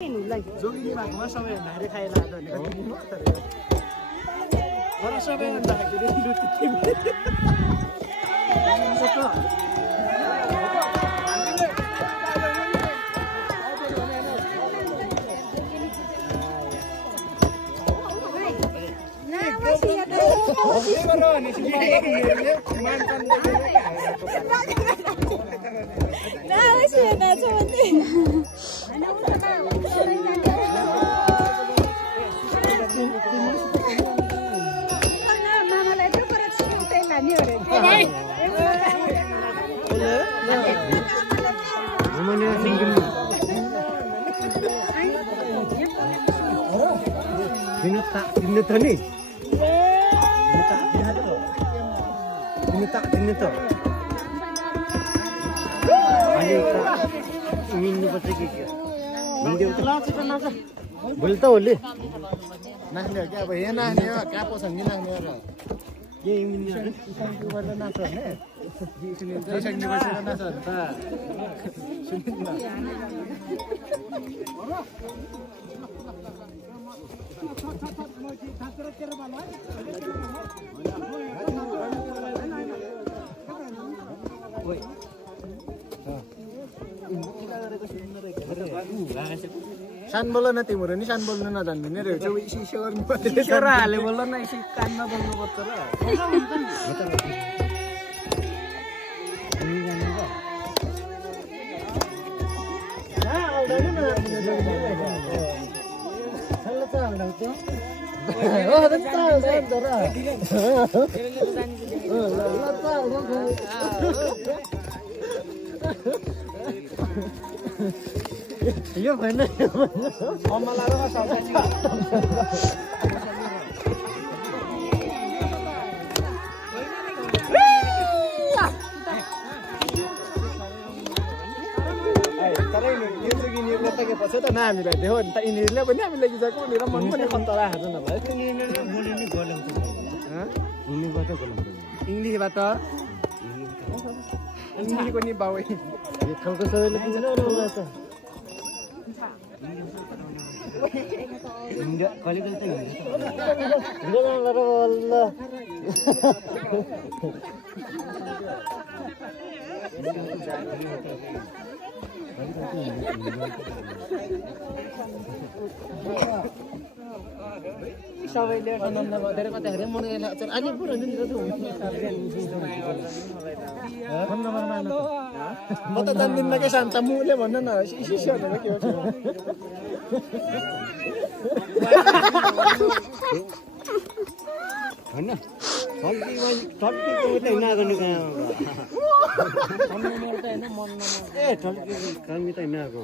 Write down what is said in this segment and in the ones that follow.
जोगिनी भागमा सबैभन्दा धेरै खाइला तर सबैभन्दा बोलता होले नाच्ने हो क्या अब यहाँ नाच्ने हो कहाँ पसँग नि नाच्ने हो र के इन्जिनियर इसँग नाच्छ भने इसँग बसेर नाच्छ भने त सुनिन सान बोल न तिम्रो नि सान बोल्नु नजान्दिने रे इसी गर्नु पर्छ केराले बोल्न न इसी कानमा बोल्नु पर्छ र यो भएन पछि त न हामीलाई देऊ नि त यिनीहरूले पनि हामीलाई गिजाको भनेर मन पनि खतरा हाल्छ न भाइ इङ्ग्लिसबाट इङ्ग्लिसको नि बाउ खालको सबैले बुझ्न आउँछ सबैले आनन्द गरेर कताखेरि मलाई अलि पुरो नि फोन नम्बरमा म त जान्दिनँ के शान्त मुले भन्न न इसी भनेर के हो हैन ठल्कीको उतै नगर्नु कहाँ ए ठल्की काम त नगर्नु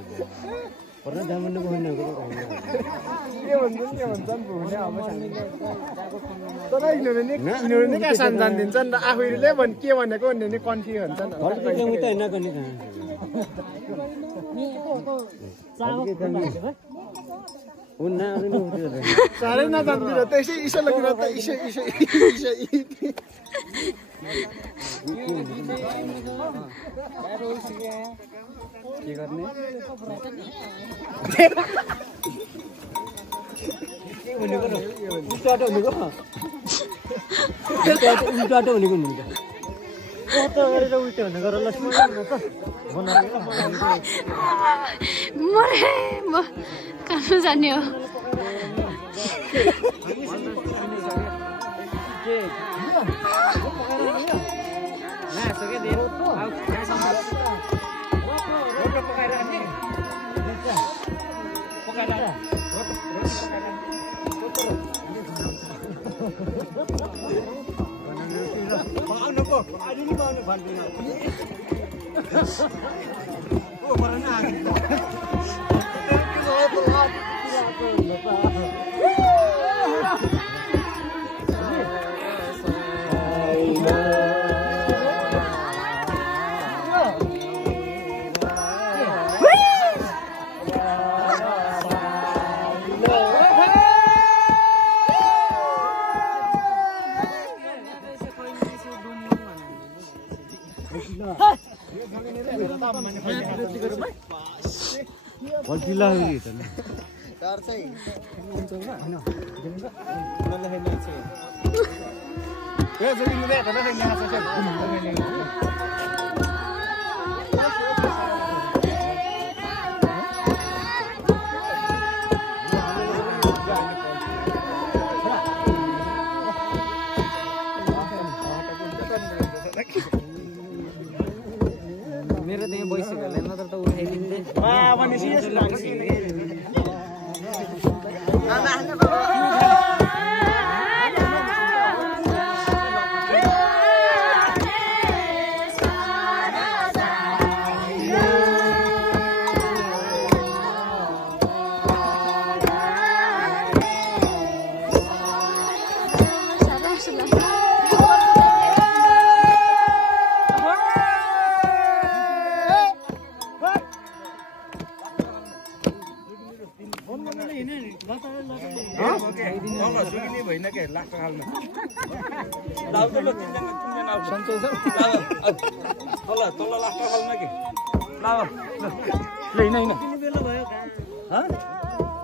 पर्न जामन्नु भन्नु के भन्छन् भुने अब तर यिनीहरू नि कहाँ सान जान्दिन्छन् र आफैले के भनेको भन्ने नि कन्फ्युज हुन्छन् ठल्की उतै नगर्नु साह्रै नजान्दिन त्यसै इसो लगेर त इसो के गर्ने उल्टाटो भनेको उल्टाटो भनेको हुन्छ उल्टा गरेर उल्टा भने गर लक्ष्मण मरे म काममा जाने हो हल्किला हुई त कार चाहिँ हुन्छ हैन मलाई हैन चाहिँ ए जोगी नि त हैन हैन मेरो त्यही भइसक्यो होला नत्र त उठाइदिन्थे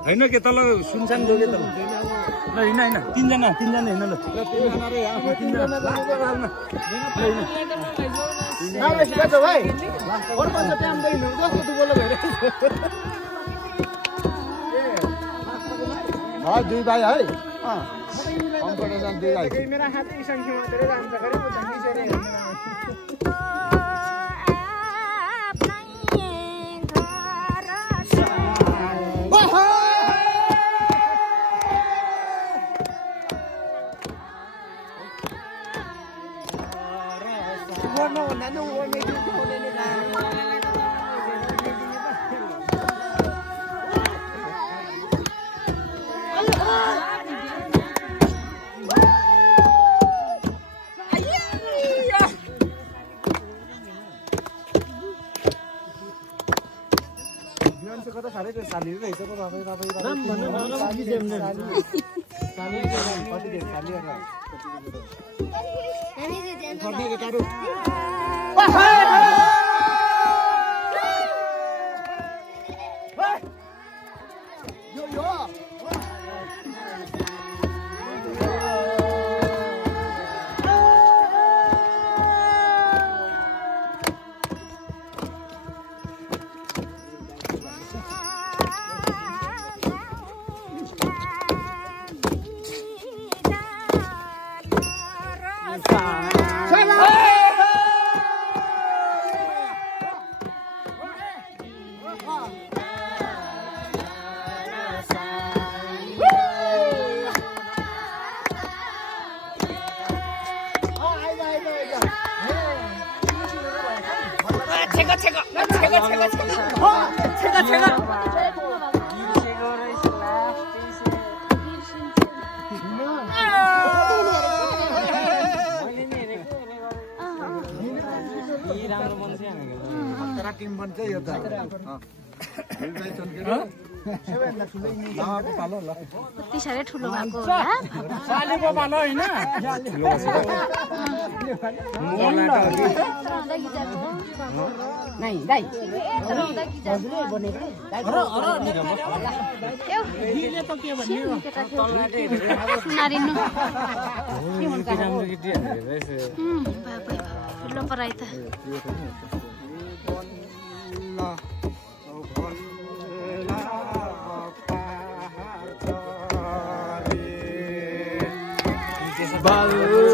होइन के तल सुनसान जोगे त ल होइन होइन तीनजना हिँड्नु ल दुई भाइ है दुई भाइ मेरा हातै संख्यामा धेरै जान्छ खरे साली रहेछ पो तपाईँ टिम बन्छ यो त कति साह्रै ठुलो भएको होला सालीको पालो हैन ठुलो पराइ त बाबु